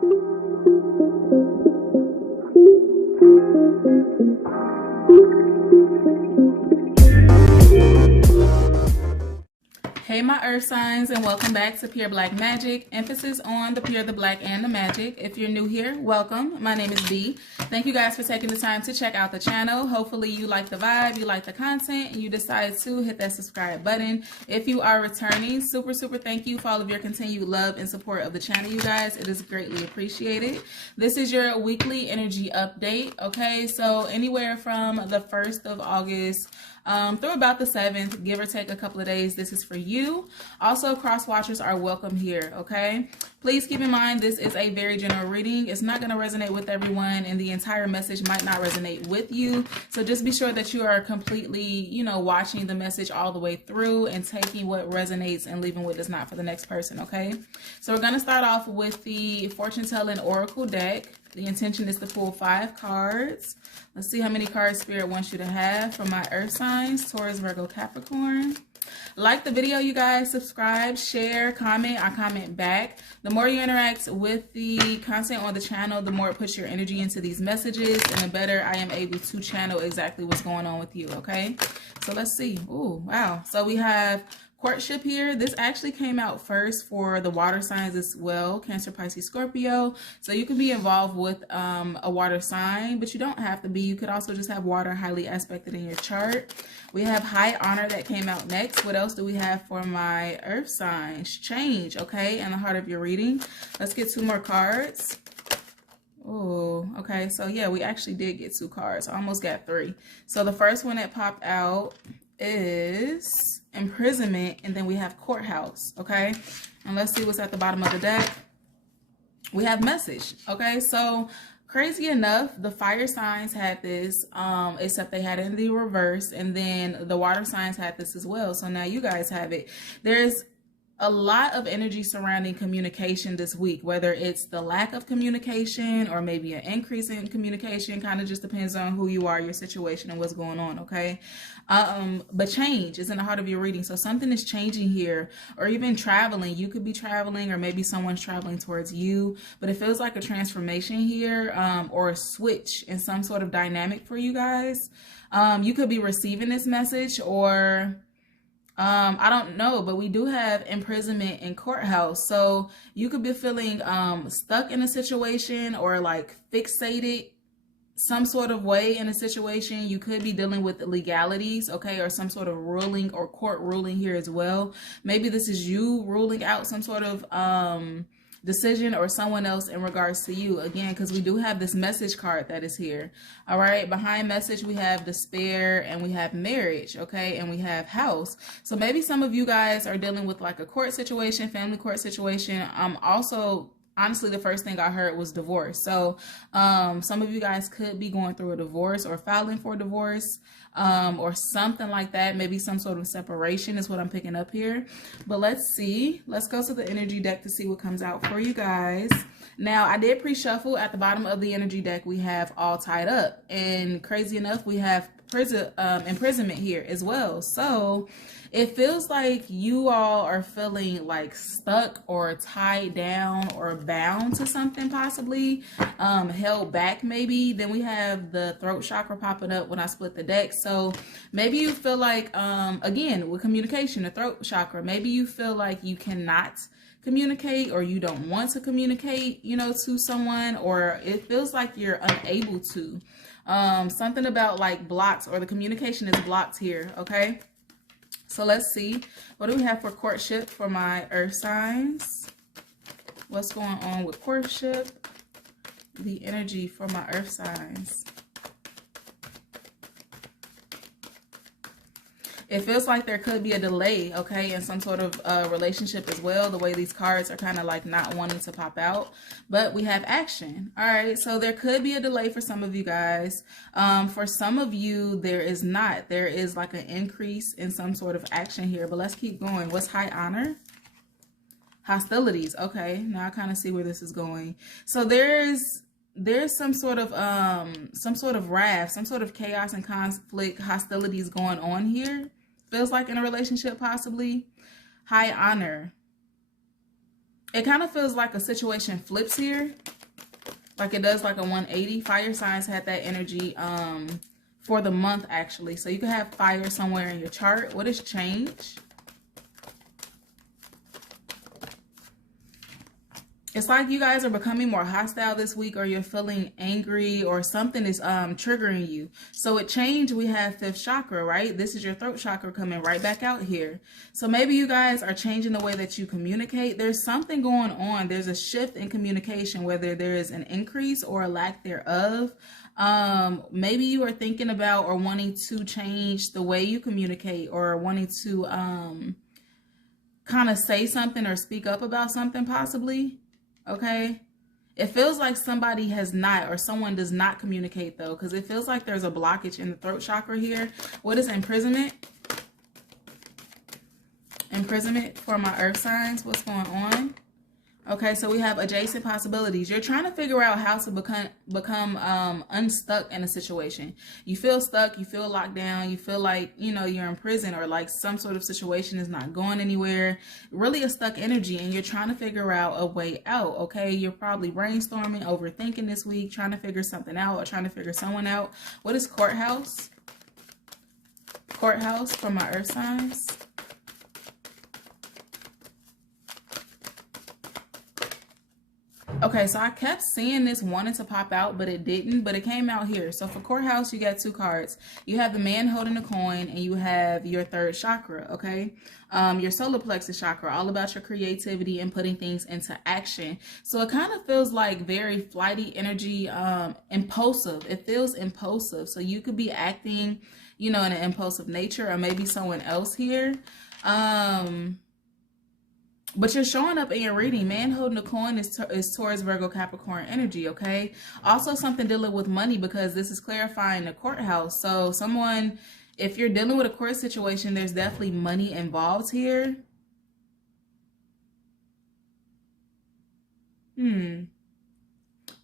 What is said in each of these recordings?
Hey my earth signs, and welcome back to Pure Black Magic. Emphasis on the pure, the black, and the magic. If you're new here, welcome. My name is B. Thank you guys for taking the time to check out the channel. Hopefully you like the vibe, you like the content, and you decide to hit that subscribe button. If you are returning, super thank you for all of your continued love and support of the channel, you guys. It is greatly appreciated. This is your weekly energy update, okay? So anywhere from the 1st of August through about the 7th, give or take a couple of days, this is for you. Also, cross watchers are welcome here, okay? Please keep in mind this is a very general reading. It's not going to resonate with everyone, and the entire message might not resonate with you. So just be sure that you are completely, you know, watching the message all the way through and taking what resonates and leaving what does not for the next person, okay? So we're going to start off with the fortune telling oracle deck. The intention is to pull 5 cards. Let's see how many cards Spirit wants you to have for my earth signs, Taurus, Virgo, Capricorn. Like the video, you guys. Subscribe, share, comment. I comment back. The more you interact with the content on the channel, the more it puts your energy into these messages, and the better I am able to channel exactly what's going on with you, okay? So let's see. Oh, wow. So we have courtship here. This actually came out first for the water signs as well, Cancer, Pisces, Scorpio. So you can be involved with a water sign, but you don't have to be. You could also just have water highly aspected in your chart. We have high honor that came out next. What else do we have for my earth signs? Change, okay, and the heart of your reading. Let's get 2 more cards. Oh, okay. So yeah, we actually did get 2 cards. I almost got 3. So the first one that popped out is imprisonment, and then we have courthouse, okay? And let's see what's at the bottom of the deck. We have message, okay? So crazy enough, the fire signs had this, except they had it in the reverse, and then the water signs had this as well. So now you guys have it. There's a lot of energy surrounding communication this week, whether it's the lack of communication or maybe an increase in communication. Kind of just depends on who you are, your situation, and what's going on, okay? But change is in the heart of your reading. So something is changing here, or even traveling. You could be traveling, or maybe someone's traveling towards you, but it feels like a transformation here, or a switch in some sort of dynamic for you guys. You could be receiving this message, or I don't know, but we do have imprisonment in courthouse. So you could be feeling stuck in a situation, or like fixated some sort of way in a situation. You could be dealing with legalities, okay, or some sort of ruling or court ruling here as well. Maybe this is you ruling out some sort of decision, or someone else in regards to you, again, because we do have this message card that is here. All right, behind message we have despair, and we have marriage, okay, and we have house. So maybe some of you guys are dealing with like a court situation, family court situation. Also, honestly, the first thing I heard was divorce. So some of you guys could be going through a divorce, or filing for divorce, or something like that. Maybe some sort of separation is what I'm picking up here. But let's see. Let's go to the energy deck to see what comes out for you guys. Now, I did pre-shuffle. At the bottom of the energy deck, we have all tied up. And crazy enough, we have imprisonment here as well. So it feels like you all are feeling like stuck, or tied down, or bound to something, possibly held back maybe. Then we have the throat chakra popping up when I split the deck. So maybe you feel like, again, with communication, the throat chakra, maybe you feel like you cannot communicate, or you don't want to communicate, you know, to someone, or it feels like you're unable to. Something about like blocks, or the communication is blocked here, okay? So let's see. What do we have for courtship for my earth signs? What's going on with courtship? The energy for my earth signs. It feels like there could be a delay, okay, in some sort of relationship as well. The way these cards are kind of like not wanting to pop out. But we have action. All right, so there could be a delay for some of you guys. For some of you, there is not. There is like an increase in some sort of action here. But let's keep going. What's high honor? Hostilities. Okay, now I kind of see where this is going. So there's some sort of wrath, some sort of chaos and conflict, hostilities going on here. Feels like in a relationship, possibly. High honor. It kind of feels like a situation flips here. Like it does like a 180. Fire signs had that energy for the month actually. So you could have fire somewhere in your chart. What has changed? It's like you guys are becoming more hostile this week, or you're feeling angry, or something is triggering you. So it changed. We have fifth chakra, right? This is your throat chakra coming right back out here. So maybe you guys are changing the way that you communicate. There's something going on. There's a shift in communication, whether there is an increase or a lack thereof. Maybe you are thinking about or wanting to change the way you communicate, or wanting to kind of say something or speak up about something possibly. Okay, it feels like somebody has not, or someone does not communicate though, because it feels like there's a blockage in the throat chakra here. What is imprisonment? Imprisonment for my earth signs. What's going on? Okay, so we have adjacent possibilities. You're trying to figure out how to become unstuck in a situation. You feel stuck, you feel locked down, you feel like, you know, you're in prison, or like some sort of situation is not going anywhere. Really a stuck energy, and you're trying to figure out a way out, okay? You're probably brainstorming, overthinking this week, trying to figure something out, or trying to figure someone out. What is courthouse? Courthouse for my earth signs. Okay, so I kept seeing this wanting to pop out, but it didn't, but it came out here. So for courthouse, you got two cards. You have the man holding a coin, and you have your third chakra, okay? Your solar plexus chakra, all about your creativity and putting things into action. So it kind of feels like very flighty energy, impulsive. It feels impulsive. So you could be acting, you know, in an impulsive nature, or maybe someone else here. But you're showing up in your reading. Man holding a coin is Taurus, Virgo, Capricorn energy, okay? Also something dealing with money, because this is clarifying the courthouse. So someone, if you're dealing with a court situation, there's definitely money involved here.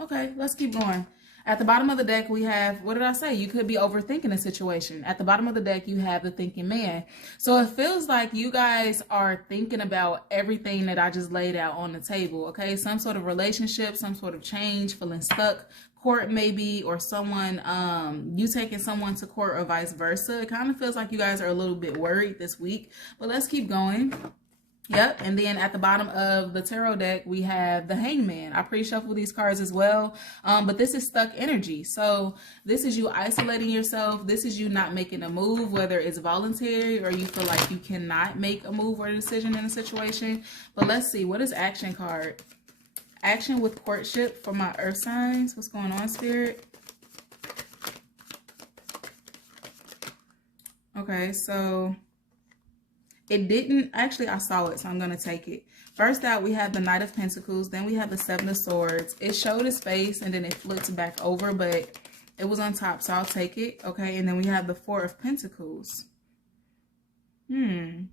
Okay, let's keep going. At the bottom of the deck, we have, what did I say? You could be overthinking a situation. At the bottom of the deck, you have the thinking man. So it feels like you guys are thinking about everything that I just laid out on the table, okay? Some sort of relationship, some sort of change, feeling stuck, court maybe, or someone, you taking someone to court, or vice versa. It kind of feels like you guys are a little bit worried this week, but let's keep going. Yep, and then at the bottom of the tarot deck, we have the hangman. I pre-shuffle these cards as well, but this is stuck energy. So this is you isolating yourself. This is you not making a move, whether it's voluntary or you feel like you cannot make a move or a decision in a situation. But let's see, what is action card? Action with courtship for my earth signs. What's going on, Spirit? Okay, so it didn't, actually I saw it, so I'm going to take it. First out, we have the Knight of Pentacles. Then we have the Seven of Swords. It showed its face and then it flipped back over, but it was on top, so I'll take it. Okay, and then we have the Four of Pentacles. Definitely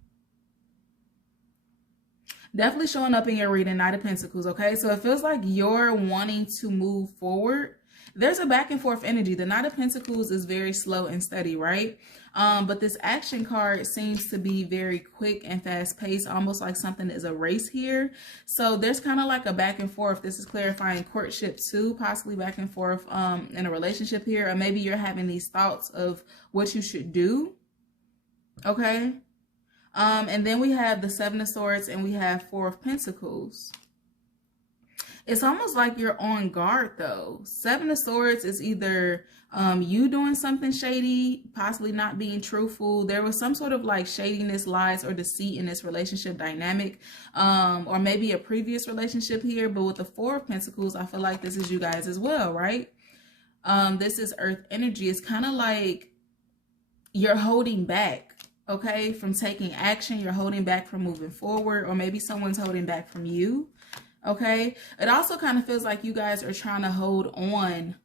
showing up in your reading, Knight of Pentacles, okay? So it feels like you're wanting to move forward. There's a back and forth energy. The Knight of Pentacles is very slow and steady, right? But this action card seems to be very quick and fast paced, almost like something is a race here. So there's kind of like a back and forth. This is clarifying courtship too, possibly back and forth in a relationship here. Or maybe you're having these thoughts of what you should do, okay? And then we have the Seven of Swords and we have Four of Pentacles. It's almost like you're on guard though. Seven of Swords is either you doing something shady, possibly not being truthful. There was some sort of like shadiness, lies, or deceit in this relationship dynamic, or maybe a previous relationship here. But with the Four of Pentacles, I feel like this is you guys as well, right? This is earth energy. It's kind of like you're holding back, okay, from taking action. You're holding back from moving forward, or maybe someone's holding back from you. Okay, it also kind of feels like you guys are trying to hold on.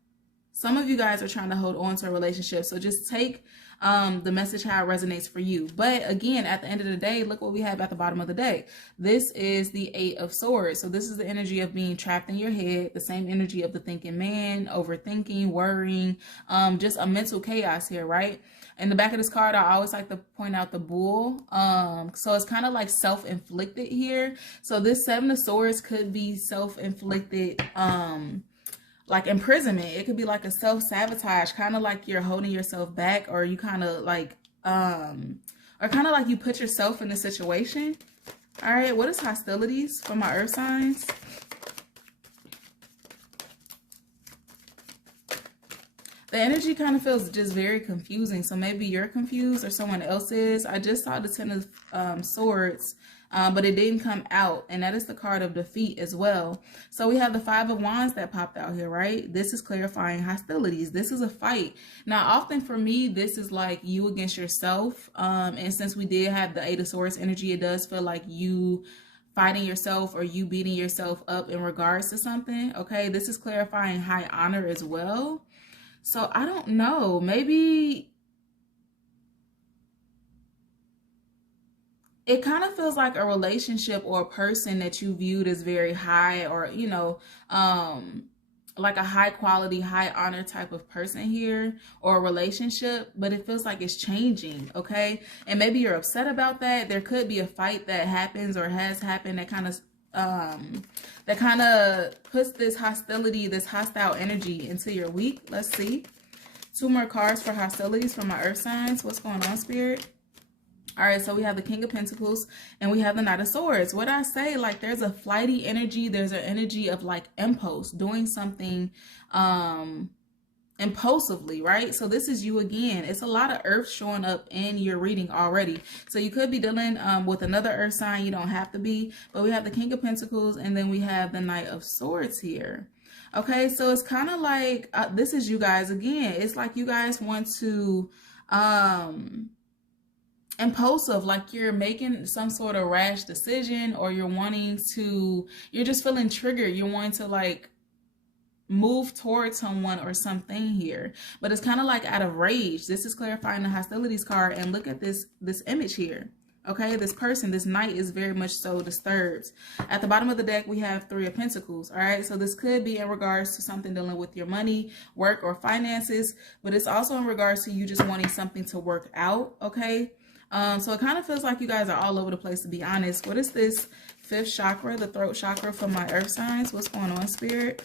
Some of you guys are trying to hold on to a relationship. So just take the message how it resonates for you. But again, at the end of the day, look what we have at the bottom of the deck. This is the Eight of Swords. So this is the energy of being trapped in your head, the same energy of the thinking man, overthinking, worrying, just a mental chaos here, right? In the back of this card, I always like to point out the bull. So it's kind of like self-inflicted here. So this Seven of Swords could be self-inflicted, like imprisonment. It could be like a self-sabotage, kind of like you're holding yourself back, or you kind of like, or kind of like you put yourself in a situation. All right, what is hostilities for my earth signs? The energy kind of feels just very confusing. So maybe you're confused or someone else is. I just saw the Ten of Swords, but it didn't come out. And that is the card of defeat as well. So we have the Five of Wands that popped out here, right? This is clarifying hostilities. This is a fight. Now, often for me, this is like you against yourself. And since we did have the Eight of Swords energy, it does feel like you fighting yourself or you beating yourself up in regards to something. Okay, this is clarifying high honor as well. So I don't know, maybe it kind of feels like a relationship or a person that you viewed as very high, or, you know, like a high quality, high honor type of person here, or a relationship, but it feels like it's changing. Okay. And maybe you're upset about that. There could be a fight that happens or has happened that kind of puts this hostility, this hostile energy into your week. Let's see. 2 more cards for hostilities for my earth signs. What's going on, Spirit? All right, so we have the King of Pentacles and we have the Knight of Swords. What I say, like there's a flighty energy. There's an energy of like impulse, doing something impulsively, right? So this is you again. It's a lot of earth showing up in your reading already. So you could be dealing with another earth sign. You don't have to be, but we have the King of Pentacles and then we have the Knight of Swords here. Okay, so it's kind of like this is you guys again. It's like you guys want to impulsive, like you're making some sort of rash decision, or you're just feeling triggered. You're wanting to like move towards someone or something here, but it's kind of like out of rage. This is clarifying the hostilities card, and look at this image here. Okay, this person, this knight is very much so disturbed. At the bottom of the deck, we have 3 of Pentacles. All right, so this could be in regards to something dealing with your money, work, or finances, but it's also in regards to you just wanting something to work out. Okay, so it kind of feels like you guys are all over the place, to be honest. What is this 5th chakra, the throat chakra for my earth signs? What's going on, Spirit?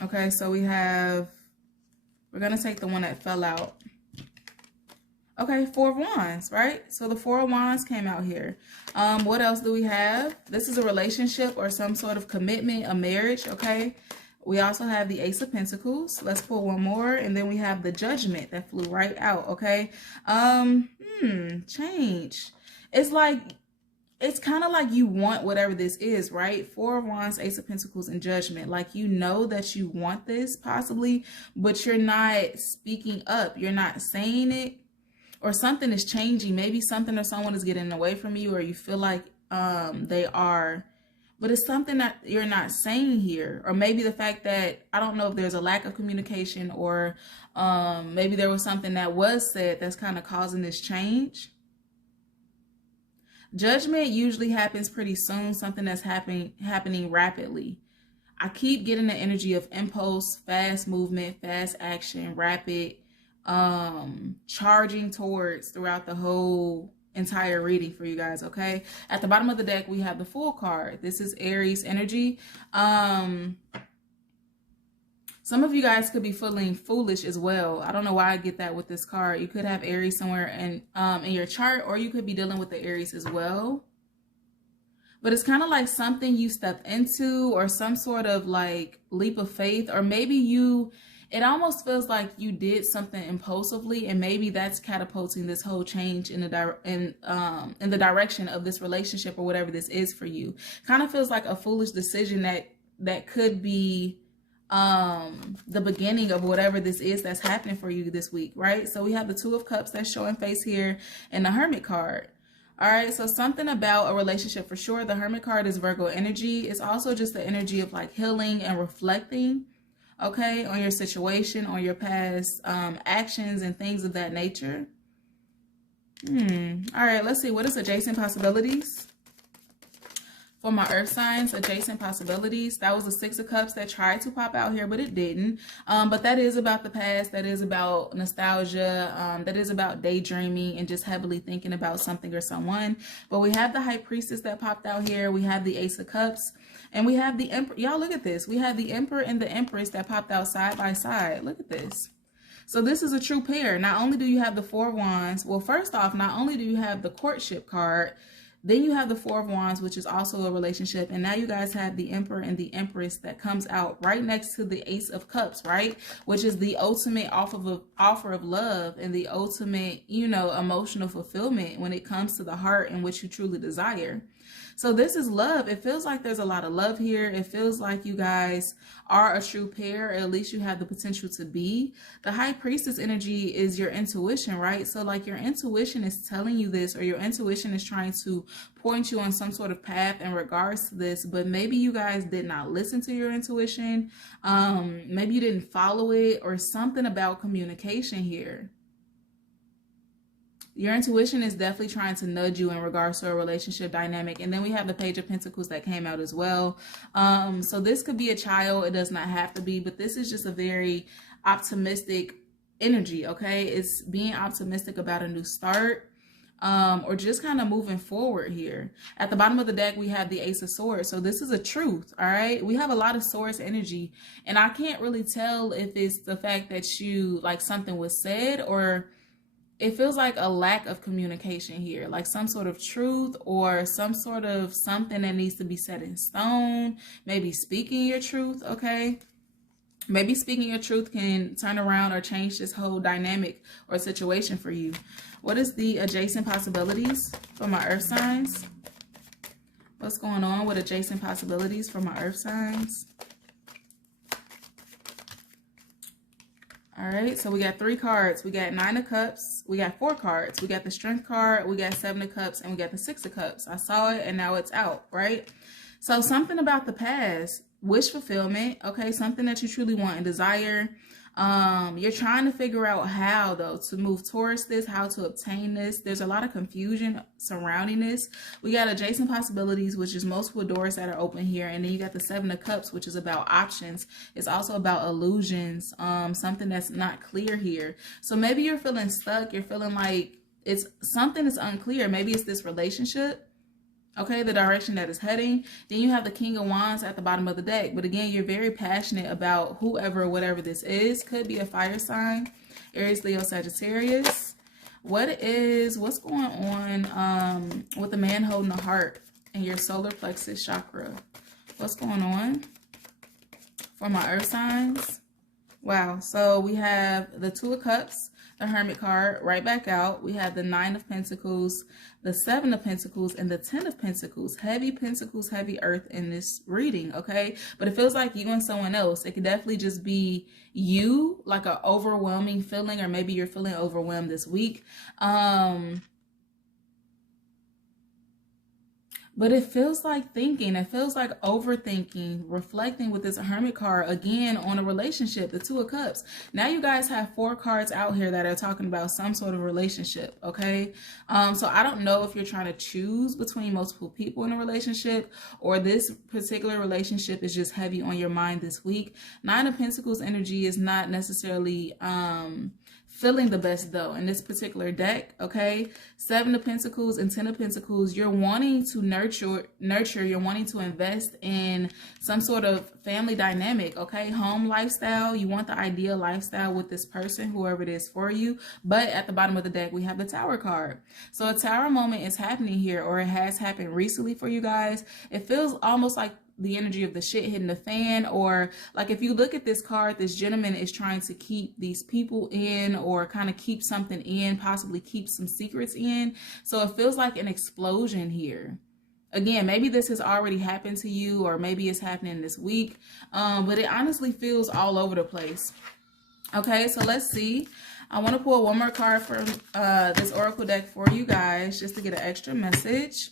Okay, so we're going to take the one that fell out. Okay, 4 of Wands, right? So the 4 of Wands came out here. What else do we have? This is a relationship or some sort of commitment, a marriage, okay? We also have the Ace of Pentacles. Let's pull one more. And then we have the Judgment that flew right out, okay? Change. It's kind of like you want whatever this is, right? 4 of Wands, Ace of Pentacles, and Judgment. Like you know that you want this possibly, but you're not speaking up. You're not saying it, or something is changing. Maybe something or someone is getting away from you, or you feel like they are, but it's something that you're not saying here. Or maybe the fact that, I don't know if there's a lack of communication, or maybe there was something that was said that's kind of causing this change. Judgment usually happens pretty soon, something that's happening rapidly. I keep getting the energy of impulse, fast movement, fast action, rapid charging towards throughout the whole entire reading for you guys. Okay, at the bottom of the deck we have the Fool card. This is Aries energy. Some of you guys could be feeling foolish as well. I don't know why I get that with this card. You could have Aries somewhere in your chart, or you could be dealing with the Aries as well. But it's kind of like something you stepped into, or some sort of like leap of faith, or maybe it almost feels like you did something impulsively, and maybe that's catapulting this whole change in the direction of this relationship or whatever this is for you. Kind of feels like a foolish decision that could be the beginning of whatever this is that's happening for you this week, right? So we have the 2 of Cups that's showing face here, and the Hermit card. All right, so something about a relationship for sure. The Hermit card is Virgo energy. It's also just the energy of like healing and reflecting, okay, on your situation, on your past actions and things of that nature. All right, let's see. What is adjacent possibilities For my earth signs, adjacent possibilities, that was the Six of Cups that tried to pop out here, but it didn't. But that is about the past. That is about nostalgia. That is about daydreaming and just heavily thinking about something or someone. But we have the High Priestess that popped out here. We have the Ace of Cups. And we have the Emperor. Y'all look at this. We have the Emperor and the Empress that popped out side by side. Look at this. So this is a true pair. Not only do you have the Four of Wands. Well, first off, not only do you have the courtship card, then you have the Four of Wands, which is also a relationship. And now you guys have the Emperor and the Empress that comes out right next to the Ace of Cups, right? Which is the ultimate offer of love and the ultimate, you know, emotional fulfillment when it comes to the heart and what you truly desire. So this is love. It feels like there's a lot of love here. It feels like you guys are a true pair, or at least you have the potential to be. The High Priestess energy is your intuition, right? So like your intuition is telling you this, or your intuition is trying to point you on some sort of path in regards to this, but maybe you guys did not listen to your intuition. Maybe you didn't follow it, or something about communication here. Your intuition is definitely trying to nudge you in regards to a relationship dynamic. And then we have the Page of Pentacles that came out as well. So this could be a child. It does not have to be, but this is just a very optimistic energy, okay? It's being optimistic about a new start, or just kind of moving forward here. At the bottom of the deck, we have the Ace of Swords. So this is a truth, all right? We have a lot of Swords energy, and I can't really tell if it's the fact that you, like, something was said, or it feels like a lack of communication here, like some sort of truth or some sort of something that needs to be set in stone. Maybe speaking your truth, okay? Maybe speaking your truth can turn around or change this whole dynamic or situation for you. What is the adjacent possibilities for my earth signs? What's going on with adjacent possibilities for my earth signs? All right, so we got 3 cards. We got 9 of Cups. We got 4 cards. We got the Strength card. We got 7 of Cups, and we got the 6 of Cups. I saw it, and now it's out, right? So something about the past, wish fulfillment, okay? Something that you truly want and desire. You're trying to figure out how, though, to move towards this, how to obtain this. There's a lot of confusion surrounding this. We got adjacent possibilities, which is multiple doors that are open here. And then you got the 7 of Cups, which is about options. It's also about illusions, something that's not clear here. So maybe you're feeling stuck. You're feeling like it's something that's unclear. Maybe it's this relationship. Okay, the direction that is heading. Then you have the King of Wands at the bottom of the deck. But again, you're very passionate about whoever, whatever this is. Could be a fire sign. Aries, Leo, Sagittarius. What's going on with the man holding the heart and your solar plexus chakra? What's going on for my earth signs? Wow, so we have the 2 of Cups, the Hermit card, right back out. We have the 9 of Pentacles, the 7 of Pentacles, and the 10 of Pentacles. Heavy Pentacles, heavy earth in this reading, okay? But it feels like you and someone else. It could definitely just be you, like an overwhelming feeling, or maybe you're feeling overwhelmed this week. But it feels like thinking, it feels like overthinking, reflecting with this Hermit card again on a relationship, the 2 of Cups. Now you guys have 4 cards out here that are talking about some sort of relationship, okay? So I don't know if you're trying to choose between multiple people in a relationship, or this particular relationship is just heavy on your mind this week. 9 of Pentacles energy is not necessarily feeling the best though in this particular deck, okay? 7 of Pentacles and 10 of Pentacles, you're wanting to nurture, you're wanting to invest in some sort of family dynamic, okay? Home lifestyle, you want the ideal lifestyle with this person, whoever it is for you. But at the bottom of the deck, we have the Tower card. So a Tower moment is happening here, or it has happened recently for you guys. It feels almost like the energy of the shit hitting the fan, or like if you look at this card, this gentleman is trying to keep these people in, or kind of keep something in, possibly keep some secrets in. So it feels like an explosion here. Again, maybe this has already happened to you, or maybe it's happening this week, but it honestly feels all over the place. Okay, so let's see. I want to pull one more card from this oracle deck for you guys, just to get an extra message.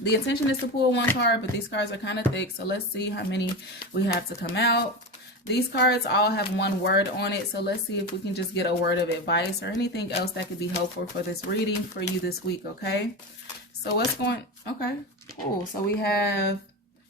The intention is to pull 1 card, but these cards are kind of thick, so let's see how many we have to come out. These cards all have 1 word on it, so let's see if we can just get a word of advice or anything else that could be helpful for this reading for you this week, okay? So what's going, okay, cool. So we have,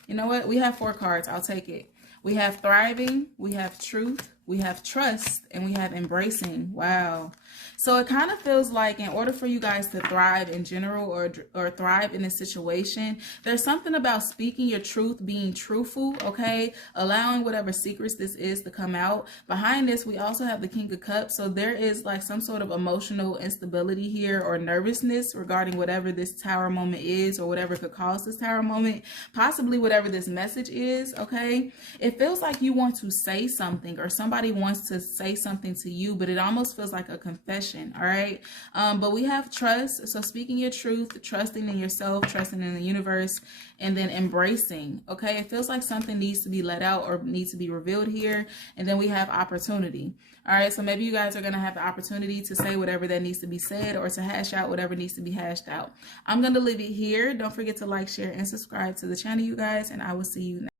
you know what? We have 4 cards. I'll take it. We have thriving, we have truth, we have trust, and we have embracing. Wow. So it kind of feels like in order for you guys to thrive in general or thrive in a situation, there's something about speaking your truth, being truthful, okay? Allowing whatever secrets this is to come out. Behind this, we also have the King of Cups. So there is like some sort of emotional instability here or nervousness regarding whatever this tower moment is or whatever could cause this tower moment, possibly whatever this message is, okay? It feels like you want to say something or somebody wants to say something to you, but it almost feels like a confession, all right? But we have trust, so speaking your truth, trusting in yourself, trusting in the universe, and then embracing, okay? It feels like something needs to be let out or needs to be revealed here. And then we have opportunity, all right? So maybe you guys are going to have the opportunity to say whatever that needs to be said or to hash out whatever needs to be hashed out. I'm going to leave it here. Don't forget to like, share, and subscribe to the channel, you guys, and I will see you next.